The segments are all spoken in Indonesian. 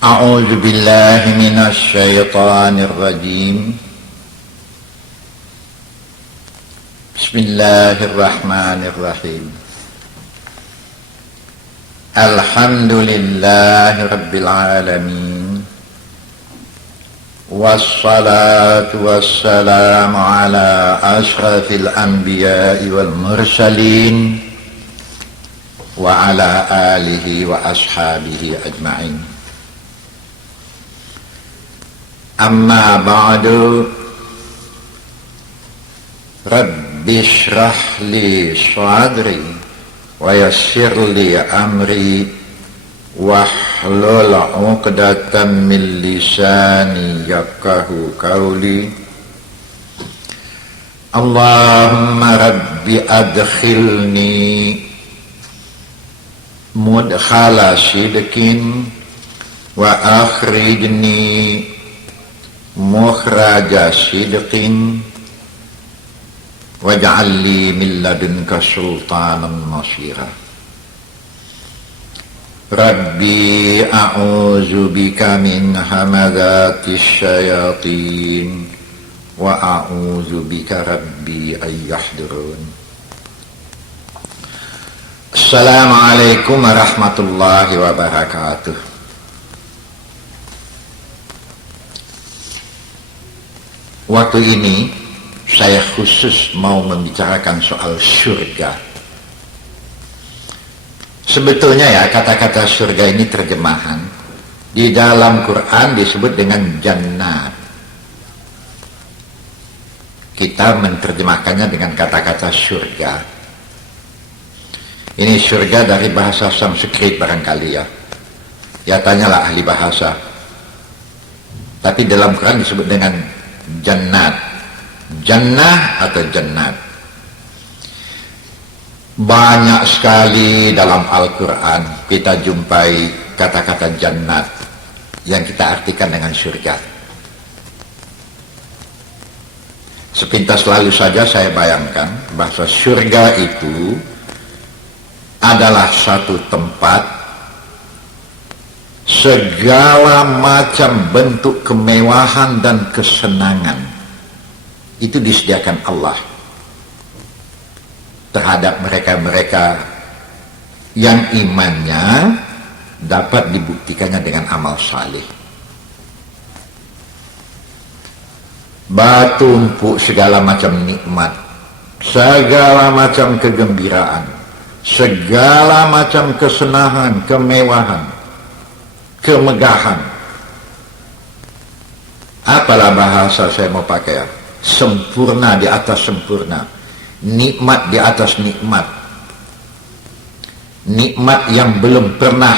أعوذ بالله من الشيطان الرجيم. بسم الله الرحمن الرحيم. الحمد لله رب العالمين، والصلاة والسلام على أشرف الأنبياء والمرسلين وعلى آله وأصحابه أجمعين. Amma ba'du, Rabbi shrah li sadri wa yassir li amri wahlul 'uqdatam min lisani yafqahu qawli. Allahumma rabbi adkhilni mudkhala sidqin wa akhrijni mukhraja sidqin waj'al li min ladunka sultanan nasira. Rabbi a'udzu bika min hamadatis syayatin wa a'udzu bika rabbi ay yahdurun. Assalamualaikum warahmatullahi wabarakatuh. Waktu ini saya khusus mau membicarakan soal surga. Sebetulnya ya, kata-kata surga ini terjemahan. Di dalam Quran disebut dengan jannah. Kita menerjemahkannya dengan kata-kata surga. Ini surga dari bahasa Sanskrit barangkali ya. Ya tanyalah ahli bahasa. Tapi dalam Quran disebut dengan jannat, jannah atau jannat. Banyak sekali dalam Al-Quran kita jumpai kata-kata jannat yang kita artikan dengan surga. Sepintas lalu saja saya bayangkan bahwa surga itu adalah satu tempat segala macam bentuk kemewahan dan kesenangan itu disediakan Allah terhadap mereka-mereka yang imannya dapat dibuktikannya dengan amal saleh. Batu empuk segala macam nikmat, segala macam kegembiraan, segala macam kesenangan, kemewahan, kemegahan. Apalah bahasa saya mau pakai ya? Sempurna di atas sempurna, nikmat di atas nikmat, nikmat yang belum pernah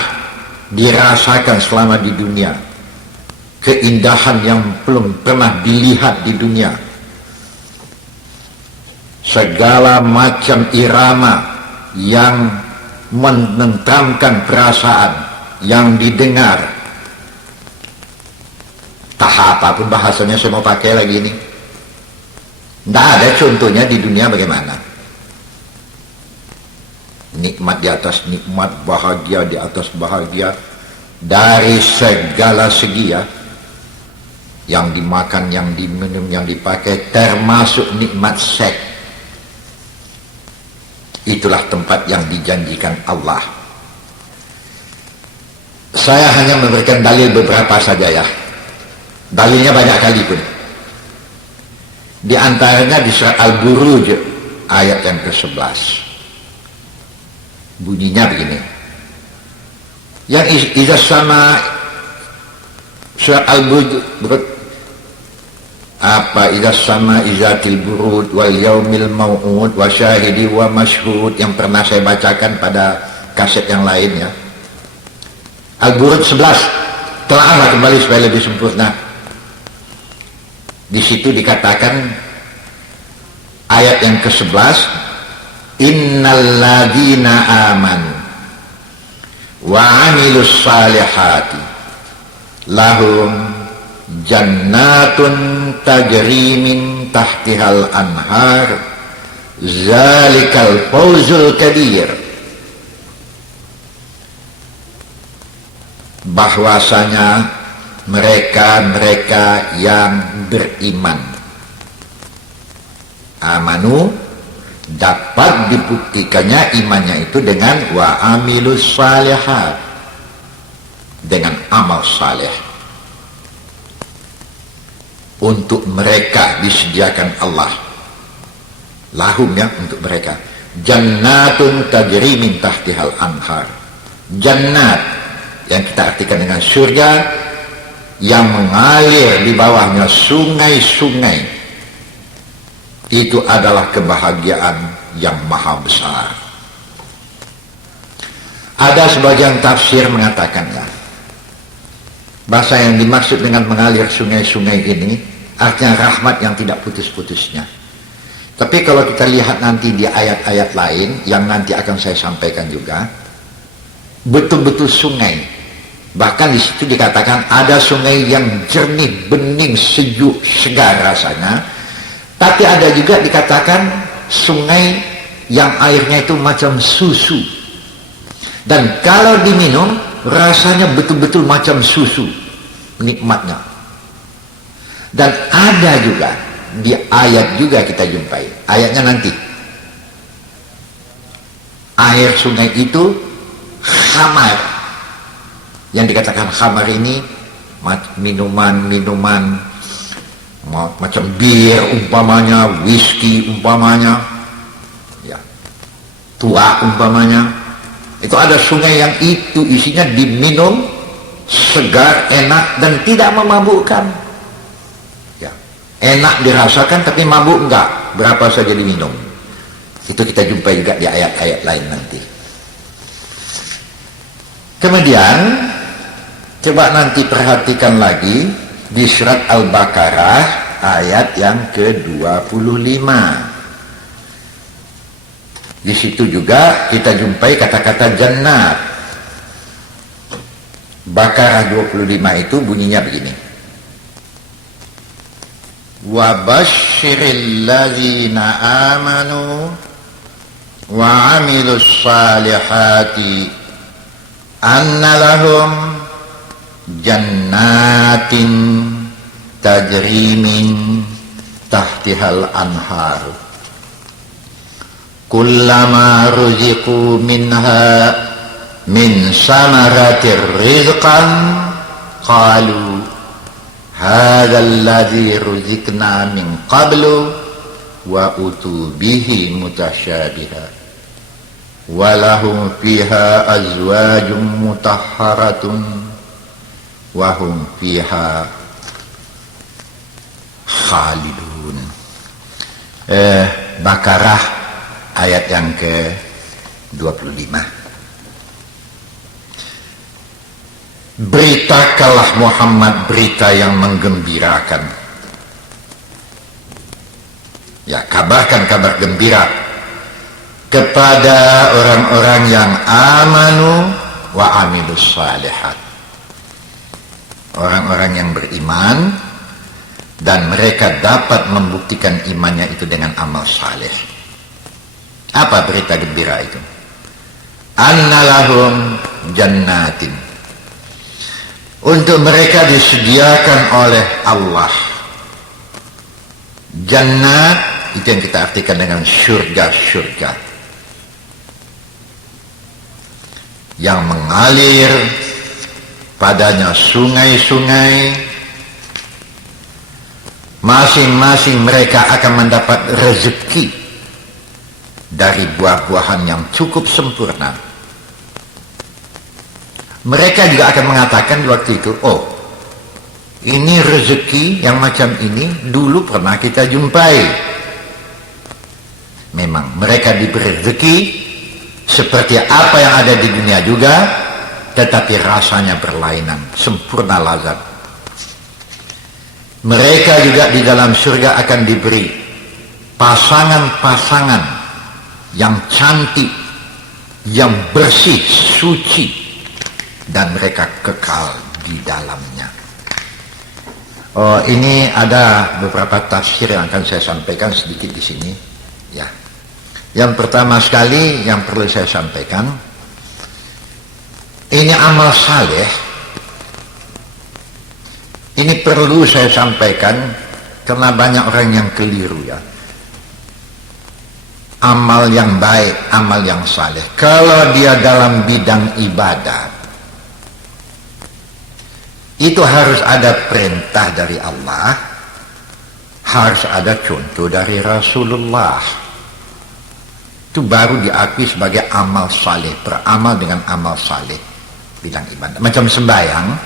dirasakan selama di dunia, keindahan yang belum pernah dilihat di dunia, segala macam irama yang menenteramkan perasaan yang didengar. Tahap apapun bahasanya saya mau pakai lagi ini, tidak ada contohnya di dunia bagaimana. Nikmat di atas nikmat, bahagia di atas bahagia, dari segala segi ya. Yang dimakan, yang diminum, yang dipakai, termasuk nikmat seks. Itulah tempat yang dijanjikan Allah. Saya hanya memberikan dalil beberapa saja ya. Dalilnya banyak kali pun. Di antaranya di surat Al-Buruj ayat yang ke-11. Bunyinya begini. Yang izah sama surat Al-Buruj apa, izah sama izatil burud wal yaumil mau'ud wa syahidi wa masyhud, yang pernah saya bacakan pada kaset yang lain ya. Al-Buruj 11, telaahlah kembali supaya lebih sempurna. Di situ dikatakan ayat yang ke-11, innal ladzina amanu wa 'amilus salihati lahum jannatun tajri min tahtihal anhar zalikal fawzul kabir. bahwasanya mereka-mereka yang beriman, amanu, dapat dibuktikannya imannya itu dengan wa amilus salihat, dengan amal saleh. Untuk mereka disediakan Allah, lahum, ya, untuk mereka, jannatun tajri min tahtihal anhar. Jannat yang kita artikan dengan surga yang mengalir di bawahnya sungai-sungai. Itu adalah kebahagiaan yang maha besar. Ada sebagian tafsir mengatakannya, bahasa yang dimaksud dengan mengalir sungai-sungai ini artinya rahmat yang tidak putus-putusnya. Tapi kalau kita lihat nanti di ayat-ayat lain yang nanti akan saya sampaikan juga, betul-betul sungai. Bahkan di situ dikatakan ada sungai yang jernih, bening, sejuk, segar rasanya. Tapi ada juga dikatakan sungai yang airnya itu macam susu. Dan kalau diminum rasanya betul-betul macam susu, nikmatnya. Dan ada juga di ayat juga kita jumpai, ayatnya nanti, air sungai itu khamar. Yang dikatakan khamar ini minuman-minuman macam bir umpamanya, whisky umpamanya, ya, tua umpamanya. Itu ada sungai yang itu isinya diminum, segar, enak, dan tidak memabukkan. Ya, enak dirasakan tapi mabuk enggak, berapa saja diminum. Itu kita jumpai juga di ayat-ayat lain nanti. Kemudian coba nanti perhatikan lagi di surat Al-Baqarah ayat yang ke-25. Di situ juga kita jumpai kata-kata jannat. Baqarah 25 itu bunyinya begini. Wa basyiril ladzina amanu wa 'amilus salihati anna lahum jannatin tajri min tahtihal anhar kullama ruziqu minha min samaratir rizqan qalu hadzal ladzi ruziqna min qablu wa utu bihi mutasyabiha walahum fiha azwajum mutahharatun wahum fiha khalidun. Baqarah ayat yang ke-25. Beritakanlah Muhammad berita yang menggembirakan. Ya, kabarkan kabar gembira kepada orang-orang yang amanu wa amilus salihat. Orang-orang yang beriman dan mereka dapat membuktikan imannya itu dengan amal saleh. Apa berita gembira itu? Annalahum jannatin. Untuk mereka disediakan oleh Allah jannat, itu yang kita artikan dengan surga-surga yang mengalir padanya sungai-sungai. Masing-masing mereka akan mendapat rezeki dari buah-buahan yang cukup sempurna. Mereka juga akan mengatakan waktu itu, oh, ini rezeki yang macam ini dulu pernah kita jumpai. Memang mereka diberi rezeki seperti apa yang ada di dunia juga, tetapi rasanya berlainan, sempurna lazat. Mereka juga di dalam surga akan diberi pasangan-pasangan yang cantik, yang bersih, suci, dan mereka kekal di dalamnya. Oh, ini ada beberapa tafsir yang akan saya sampaikan sedikit di sini. Ya, yang pertama sekali yang perlu saya sampaikan, ini amal saleh Ini perlu saya sampaikan karena banyak orang yang keliru ya. Amal yang baik, amal yang saleh, kalau dia dalam bidang ibadat, itu harus ada perintah dari Allah, harus ada contoh dari Rasulullah. Itu baru diakui sebagai amal saleh, beramal dengan amal saleh bidang ibadat. Macam sembahyang,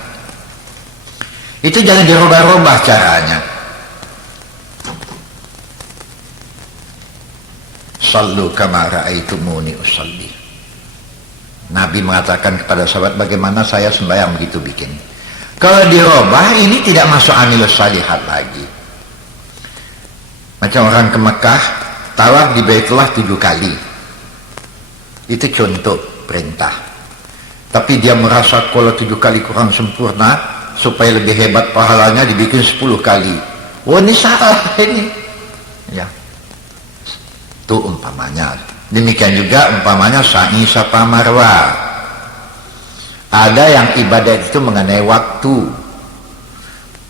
itu jangan dirubah-rubah caranya. Sallu kama ra'aitumuni usalli. Nabi mengatakan kepada sahabat, bagaimana saya sembahyang begitu bikin. Kalau dirubah, ini tidak masuk amilus salihat lagi. Macam orang ke Mekah, tawaf di Baitullah 7 kali. Itu contoh perintah. Tapi dia merasa kalau 7 kali kurang sempurna, supaya lebih hebat pahalanya dibikin 10 kali. Wah, ini salah ini. Ya. Itu umpamanya. Demikian juga umpamanya sa'i safa marwah. Ada yang ibadat itu mengenai waktu.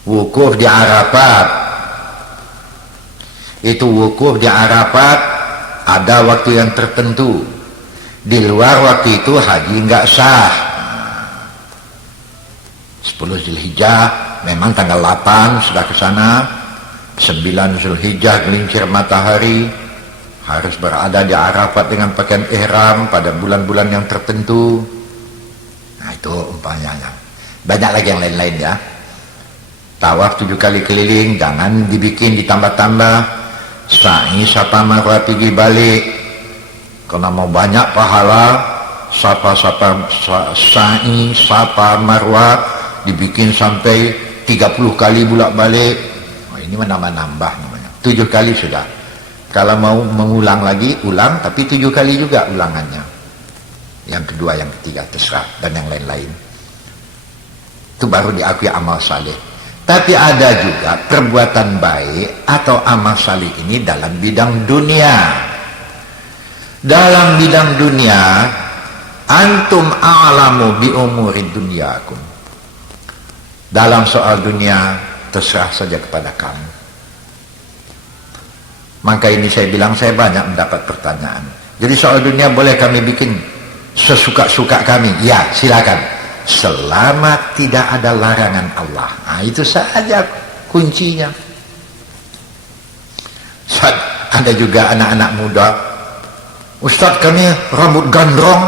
Wukuf di Arafat. Itu wukuf di Arafat ada waktu yang tertentu. Di luar waktu itu haji enggak sah. 10 Zulhijjah memang tanggal 8 sudah ke sana. 9 Zulhijjah gelincir matahari. Harus berada di Arafat dengan pakaian ihram pada bulan-bulan yang tertentu. Nah, itu umpamanya. Banyak lagi yang lain-lain ya. Tawaf 7 kali keliling, jangan dibikin ditambah-tambah. Sa'i safa marwah pergi balik. Karena mau banyak pahala, sa'i safa marwah dibikin sampai 30 kali bolak-balik. Oh, ini menambah-nambah namanya. 7 kali sudah. Kalau mau mengulang lagi, ulang, tapi 7 kali juga ulangannya. Yang kedua, yang ketiga, terserah, dan yang lain-lain. Itu baru diakui amal saleh. Tapi ada juga perbuatan baik atau amal saleh ini dalam bidang dunia. Dalam bidang dunia, antum a'lamu bi umuri dunyakum. Dalam soal dunia, terserah saja kepada kamu. Maka ini saya bilang, saya banyak mendapat pertanyaan. Jadi soal dunia boleh kami bikin sesuka-suka kami? Ya, silakan. Selama tidak ada larangan Allah. Nah, itu saja kuncinya. Ada juga anak-anak muda, Ustadz kami rambut gondrong,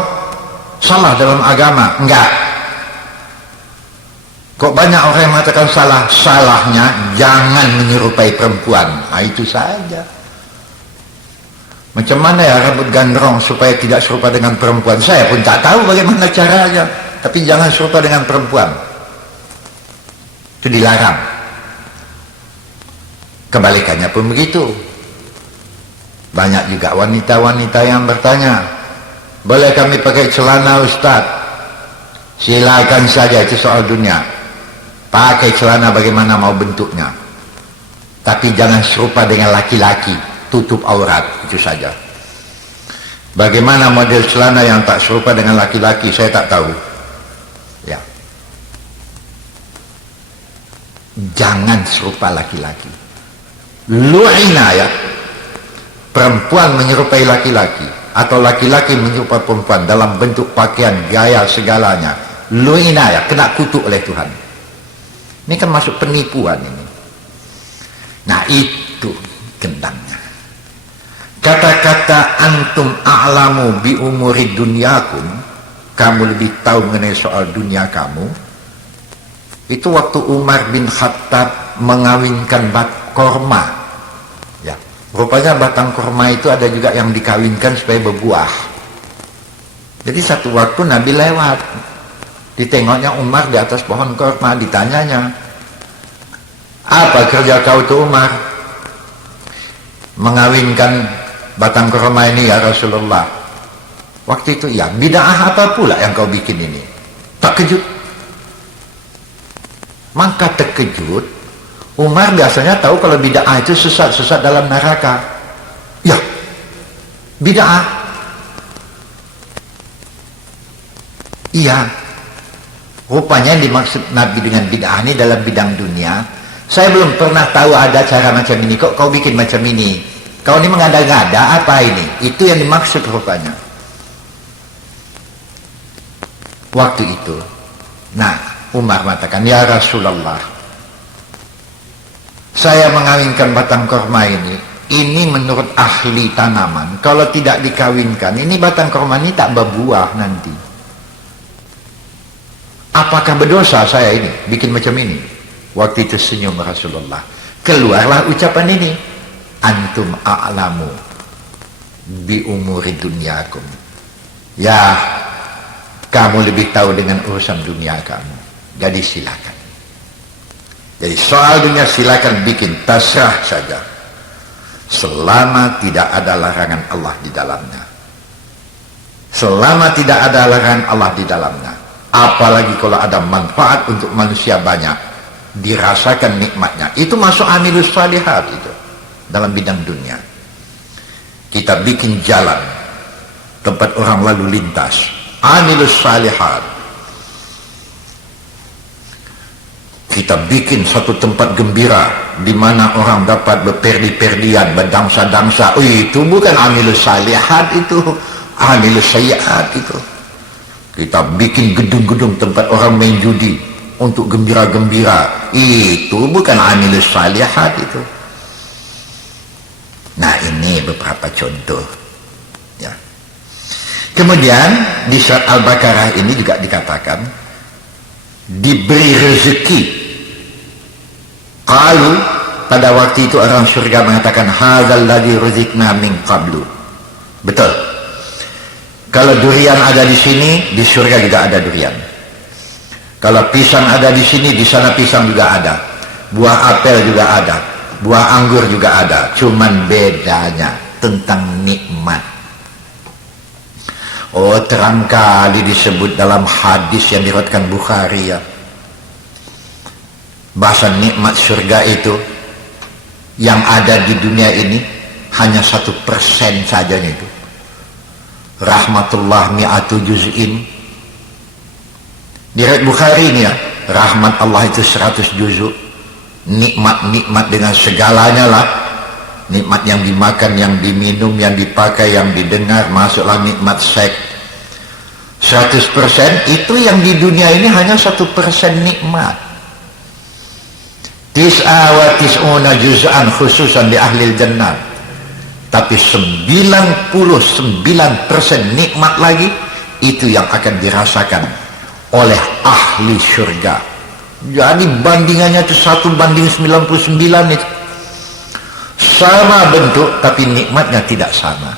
salah dalam agama? Enggak. Kok banyak orang yang mengatakan salah? Salahnya jangan menyerupai perempuan. Nah, itu saja. Macam mana ya rambut gondrong supaya tidak serupa dengan perempuan? Saya pun tak tahu bagaimana caranya. Tapi jangan serupa dengan perempuan. Itu dilarang. Kebalikannya pun begitu. Banyak juga wanita-wanita yang bertanya, boleh kami pakai celana Ustaz? Silakan saja, itu soal dunia. Pakai celana bagaimana mau bentuknya. Tapi jangan serupa dengan laki-laki. Tutup aurat, itu saja. Bagaimana model celana yang tak serupa dengan laki-laki, saya tak tahu. Ya. Jangan serupa laki-laki. Lu'ina ya. Perempuan menyerupai laki-laki atau laki-laki menyerupai perempuan dalam bentuk pakaian, gaya, segalanya. Lu'ina ya, kena kutuk oleh Tuhan. Ini kan masuk penipuan ini. Nah, itu gendangnya. Kata-kata antum a'lamu bi umuri dunyakum, kamu lebih tahu mengenai soal dunia kamu, itu waktu Umar bin Khattab mengawinkan korma ya, rupanya batang korma itu ada juga yang dikawinkan supaya berbuah. Jadi satu waktu Nabi lewat, ditengoknya Umar di atas pohon korma, ditanyanya, apa kerja kau tuh Umar? Mengawinkan batang korma ini ya Rasulullah. Waktu itu ya, bid'ah apa pula yang kau bikin ini? Terkejut. Maka terkejut, Umar biasanya tahu kalau bid'ah itu sesat dalam neraka. Ya, bid'ah. Iya. Rupanya yang dimaksud Nabi dengan bid'ah ini dalam bidang dunia, saya belum pernah tahu ada cara macam ini, kok kau bikin macam ini, kau ini mengada-ngada apa ini, itu yang dimaksud rupanya waktu itu. Nah, Umar mengatakan, ya Rasulullah, saya mengawinkan batang korma ini menurut ahli tanaman, kalau tidak dikawinkan, ini batang korma ini tak berbuah nanti. Apakah berdosa saya ini bikin macam ini? Waktu itu senyum Rasulullah. Keluarlah ucapan ini, antum a'lamu bi umuri dunyakum. Ya, kamu lebih tahu dengan urusan dunia kamu. Jadi silakan. Jadi soal dunia silakan bikin, tasrah saja. Selama tidak ada larangan Allah di dalamnya. Selama tidak ada larangan Allah di dalamnya. Apalagi kalau ada manfaat untuk manusia banyak, dirasakan nikmatnya, itu masuk amilus salihat itu dalam bidang dunia. Kita bikin jalan tempat orang lalu lintas, amilus salihat. Kita bikin satu tempat gembira di mana orang dapat berperdi-perdian, berdangsa-dangsa. Itu bukan amilus salihat, itu amilus sayyiat itu. Kita bikin gedung-gedung tempat orang main judi untuk gembira-gembira, itu bukan amilus salihat itu. Nah, ini beberapa contoh ya. Kemudian di surat Al-Baqarah ini juga dikatakan diberi rezeki. Qalu, pada waktu itu orang surga mengatakan, hadzal ladzi ruziqna min qablu. Betul. Kalau durian ada di sini, di surga juga ada durian. Kalau pisang ada di sini, di sana pisang juga ada. Buah apel juga ada. Buah anggur juga ada. Cuman bedanya tentang nikmat. Oh, terang kali disebut dalam hadis yang diriwayatkan Bukhari ya. Bahasa nikmat surga itu yang ada di dunia ini hanya 1% saja itu. Rahmatullah mi'atu juz'in. Di riwayat Bukhari ini ya, rahmat Allah itu 100 juzuk. Nikmat-nikmat dengan segalanya lah. Nikmat yang dimakan, yang diminum, yang dipakai, yang didengar, masuklah nikmat seks. 100% itu yang di dunia ini hanya 1% nikmat. Tis'a wa tis'una juz'an khususan di ahli jannah. Tapi 99% nikmat lagi itu yang akan dirasakan oleh ahli surga. Jadi bandingannya itu 1:99 itu. Sama bentuk tapi nikmatnya tidak sama.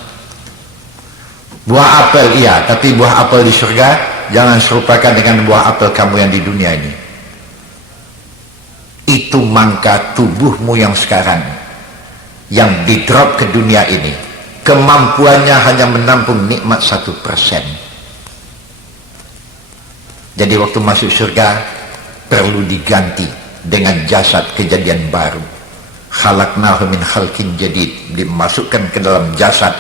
Buah apel iya, tapi buah apel di surga jangan serupakan dengan buah apel kamu yang di dunia ini. Itu mangka tubuhmu yang sekarang, yang di-drop ke dunia ini, kemampuannya hanya menampung nikmat 1%. Jadi waktu masuk surga perlu diganti dengan jasad kejadian baru. Khalaqnahu min khalqin jadid, dimasukkan ke dalam jasad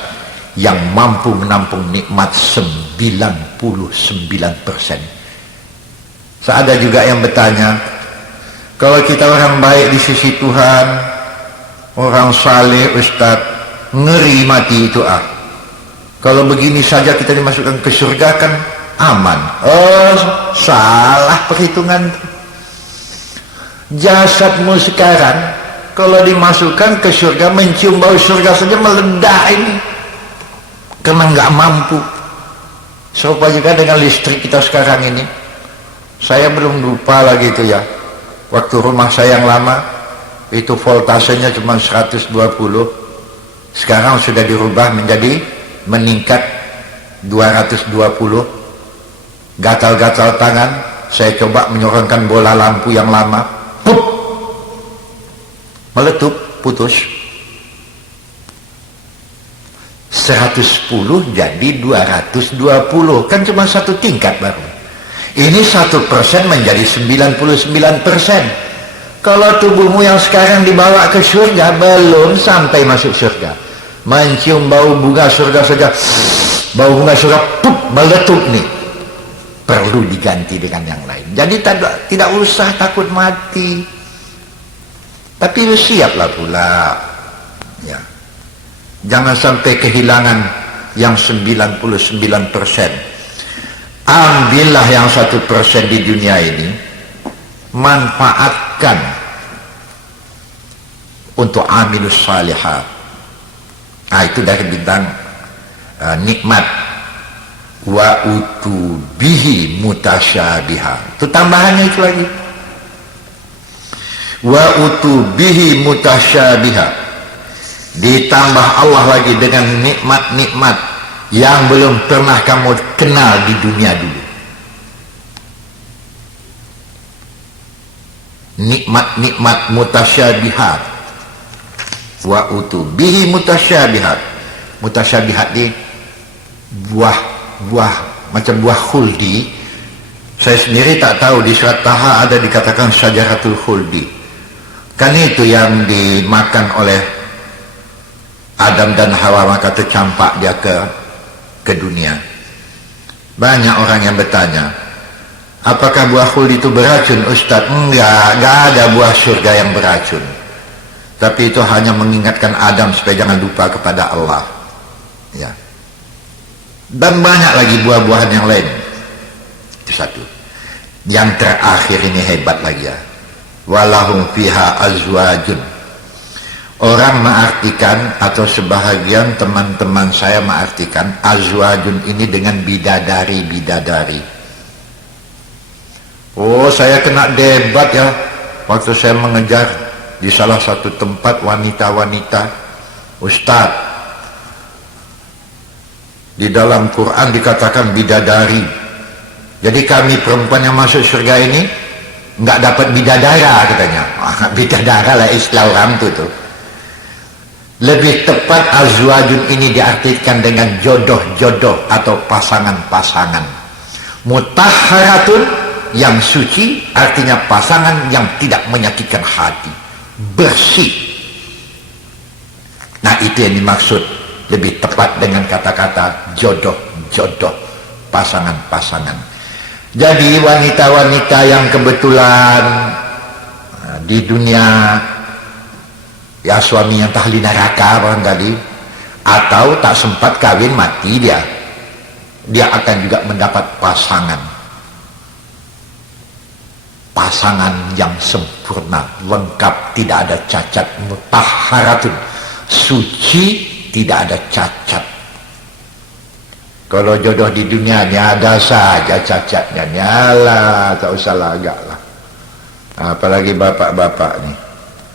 yang mampu menampung nikmat 99%. Ada juga yang bertanya, kalau kita orang baik di sisi Tuhan, orang saleh, Ustaz, ngeri mati itu kalau begini saja kita dimasukkan ke surga kan aman. Oh, salah perhitungan. Jasadmu sekarang kalau dimasukkan ke surga, mencium bau surga saja meledak ini karena nggak mampu. Serupa juga dengan listrik kita sekarang ini. Saya belum lupa lagi itu ya, waktu rumah saya yang lama itu voltasenya cuma 120, sekarang sudah dirubah menjadi meningkat 220. Gatal-gatal tangan, saya coba menyorongkan bola lampu yang lama, pup, meletup, putus. 110 jadi 220, kan cuma satu tingkat baru. Ini 1% menjadi 99%. Kalau tubuhmu yang sekarang dibawa ke surga, belum sampai masuk surga, mencium bau bunga surga saja, bau bunga surga pup, meletup nih, perlu diganti dengan yang lain. Jadi tidak usah takut mati, tapi siaplah pula ya. Jangan sampai kehilangan yang 99%. Ambillah yang 1% di dunia ini, manfaatkan untuk amilus salihah. Nah, itu dari bintang nikmat. Wa utubihi mutasyabiha. Itu tambahannya itu lagi. Wa utubihi mutasyabiha. Ditambah Allah lagi dengan nikmat-nikmat yang belum pernah kamu kenal di dunia dulu. Nikmat-nikmat mutasyabihat. Wa utubihi mutasyabihat. Mutasyabihat di buah macam buah khuldi. Saya sendiri tak tahu di surat Taha ada dikatakan syajaratul khuldi. Kan itu yang dimakan oleh Adam dan Hawa, maka tercampak dia ke dunia. Banyak orang yang bertanya, apakah buah khuldi itu beracun, Ustaz? Enggak ada buah surga yang beracun. Tapi itu hanya mengingatkan Adam supaya jangan lupa kepada Allah. Ya. Dan banyak lagi buah-buahan yang lain. Itu satu. Yang terakhir ini hebat lagi ya. Walahum fiha azwajun. Orang mengartikan, atau sebahagian teman-teman saya mengartikan azwajun ini dengan bidadari-bidadari. Oh, saya kena debat ya waktu saya mengejar di salah satu tempat wanita-wanita. Ustaz, di dalam Quran dikatakan bidadari. Jadi kami perempuan yang masuk surga ini nggak dapat bidadara katanya. Bidadara lah istilah orang tuh. Lebih tepat azwajun ini diartikan dengan jodoh-jodoh atau pasangan-pasangan. Mutahharatun yang suci, artinya pasangan yang tidak menyakitkan hati, bersih. Nah, itu yang dimaksud lebih tepat dengan kata-kata jodoh-jodoh, pasangan-pasangan. Jadi wanita-wanita yang kebetulan di dunia ya suami yang tahli neraka barangkali, atau tak sempat kawin mati dia akan juga mendapat pasangan yang sempurna, lengkap, tidak ada cacat, mutahharatun, suci, tidak ada cacat. Kalau jodoh di dunia ini ada saja cacatnya, nyala, tak usah lagak lah. Apalagi bapak-bapak nih,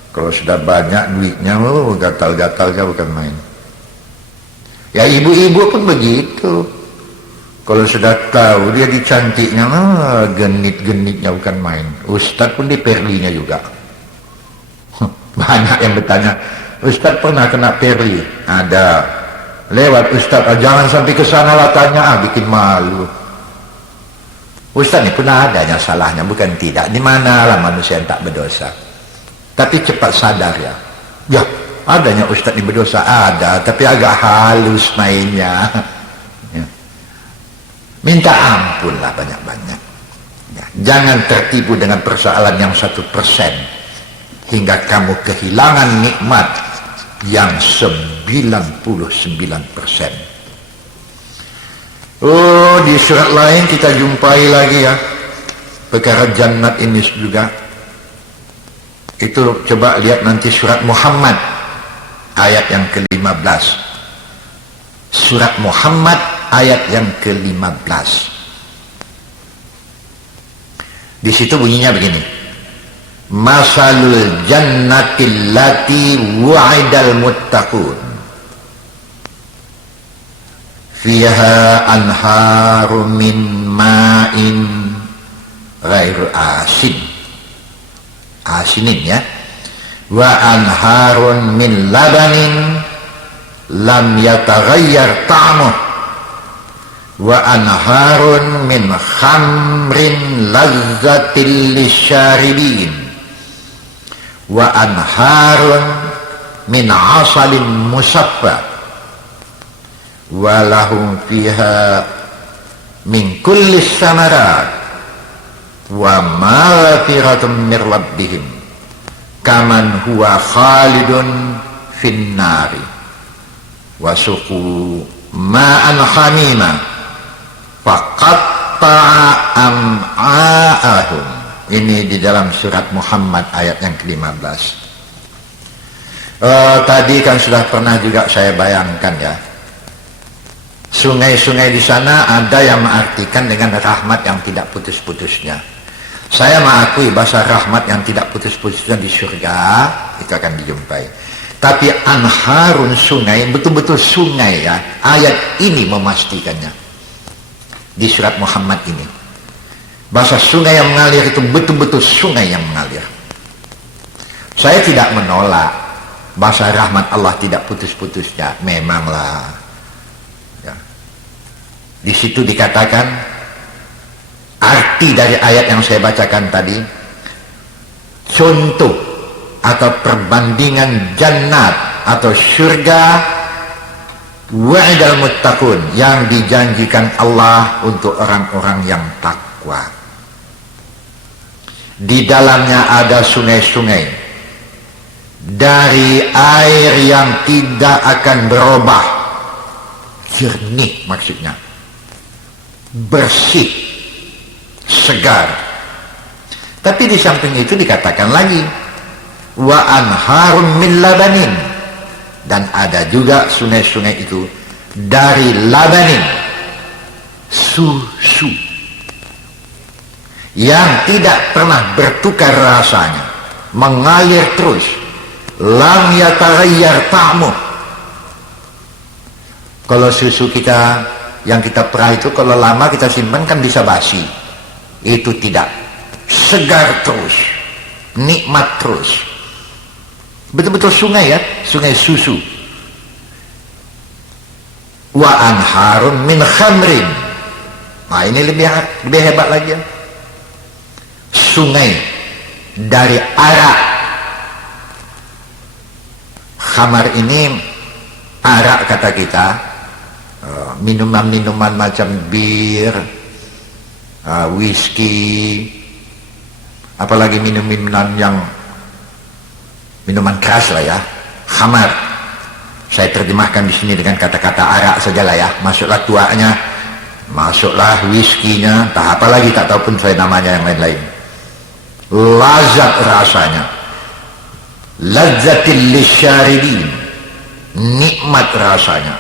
kalau sudah banyak duitnya, gatal-gatalnya bukan main. Ya ibu-ibu pun begitu. Kalau sudah tahu dia dicantiknya, genit-genitnya bukan main. Ustadz pun di perlinya juga. Banyak yang bertanya, Ustadz pernah kena perli? Ada. Lewat Ustadz, jangan sampai ke sana lah tanya, bikin malu. Ustadz ini pernah adanya salahnya, bukan tidak. Di mana lah manusia yang tak berdosa. Tapi cepat sadar ya. Ya, adanya Ustadz yang berdosa ada, tapi agak halus mainnya. Ya. Minta ampun lah banyak-banyak. Ya. Jangan tertipu dengan persoalan yang 1%, hingga kamu kehilangan nikmat yang 99%. Oh, di surat lain kita jumpai lagi ya perkara jannat ini juga. Itu coba lihat nanti surat Muhammad ayat yang ke-15. Surat Muhammad ayat yang ke-15. Di situ bunyinya begini. Masalul jannatil lati wa'idal muttaqun. Fiha anharu min ma'in ghairu asin. Asinin ya. Wa anharun min labanin lam yataghayyar ta'muh wa anharun min khamrin lazzatil lisyaribin wa anharun min asalin musaffa wa lahum fiha min kulli samarat wa maghfiratun mir rabbihim kaman huwa khalidun finnari wasuku ma'an hamima faqatta'a am'a'ahum. Ini di dalam surat Muhammad ayat yang ke-15. Tadi kan sudah pernah juga saya bayangkan ya, sungai-sungai di sana ada yang mengartikan dengan rahmat yang tidak putus-putusnya. Saya mengakui bahasa rahmat yang tidak putus-putusnya di surga itu akan dijumpai. Tapi anharun, sungai, betul-betul sungai ya. Ayat ini memastikannya. Di surat Muhammad ini. Bahasa sungai yang mengalir itu betul-betul sungai yang mengalir. Saya tidak menolak bahasa rahmat Allah tidak putus-putusnya. Memanglah. Ya. Di situ dikatakan arti dari ayat yang saya bacakan tadi, contoh atau perbandingan jannat atau surga wa'idal muttaqun yang dijanjikan Allah untuk orang-orang yang takwa. Di dalamnya ada sungai-sungai dari air yang tidak akan berubah, jernih maksudnya, bersih, segar. Tapi di samping itu dikatakan lagi wa anharun min labanin, dan ada juga sungai-sungai itu dari labanin, susu yang tidak pernah bertukar rasanya, mengalir terus, lam yataghayyar ta'muh. Kalau susu kita yang kita perah itu kalau lama kita simpan kan bisa basi. Itu tidak, segar terus, nikmat terus, betul-betul sungai ya, sungai susu. Wa anharun min khamrin, nah ini lebih hebat lagi ya, sungai dari arak. Khamar ini arak kata kita, minuman-minuman macam bir, whisky, apalagi minuman yang minuman keras lah ya, khamar. Saya terjemahkan di sini dengan kata-kata arak sajalah ya. Masuklah tuaknya, masuklah whisky-nya, entah apa lagi tak tahu pun saya namanya yang lain-lain. Lazat rasanya, lazzatil lisyaribin, nikmat rasanya.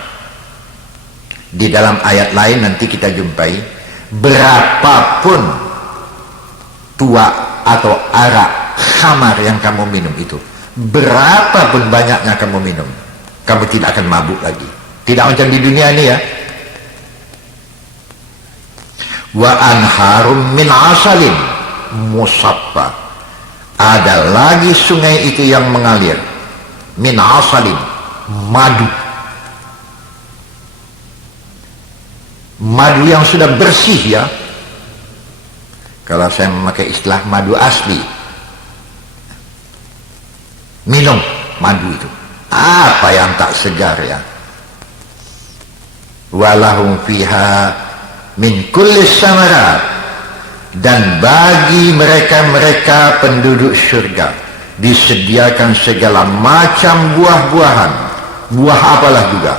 Di dalam ayat lain nanti kita jumpai, berapapun tua atau arak khamar yang kamu minum itu, berapapun banyaknya kamu minum, kamu tidak akan mabuk lagi. Tidak macam di dunia ini ya. Wa anharum min asalin musaffa, ada lagi sungai itu yang mengalir min asalin, madu, madu yang sudah bersih ya. Kalau saya memakai istilah madu asli, minum madu itu, apa yang tak segar ya. Walahum fiha min kulli samarat, dan bagi mereka-mereka penduduk surga disediakan segala macam buah-buahan, buah apalah juga.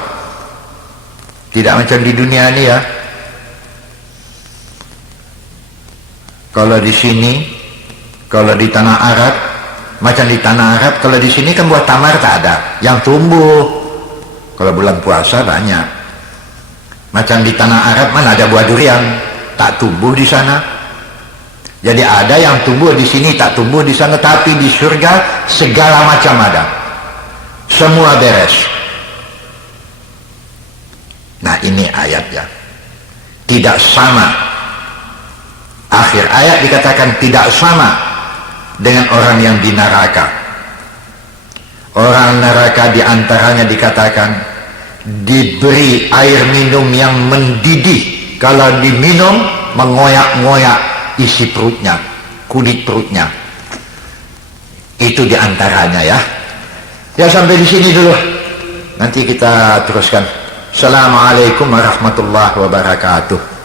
Tidak macam di dunia ini ya. Kalau di sini, kalau di tanah Arab, macam di tanah Arab, kalau di sini kan buah tamar tak ada, yang tumbuh kalau bulan puasa banyak. Macam di tanah Arab mana ada buah durian, tak tumbuh di sana. Jadi ada yang tumbuh di sini, tak tumbuh di sana, tapi di surga segala macam ada, semua beres. Nah ini ayat ya, tidak sama. Akhir ayat dikatakan tidak sama dengan orang yang di neraka. Orang neraka diantaranya dikatakan diberi air minum yang mendidih, kalau diminum mengoyak-ngoyak isi perutnya, kulit perutnya. Itu diantaranya ya. Ya sampai di sini dulu, nanti kita teruskan. Assalamualaikum warahmatullahi wabarakatuh.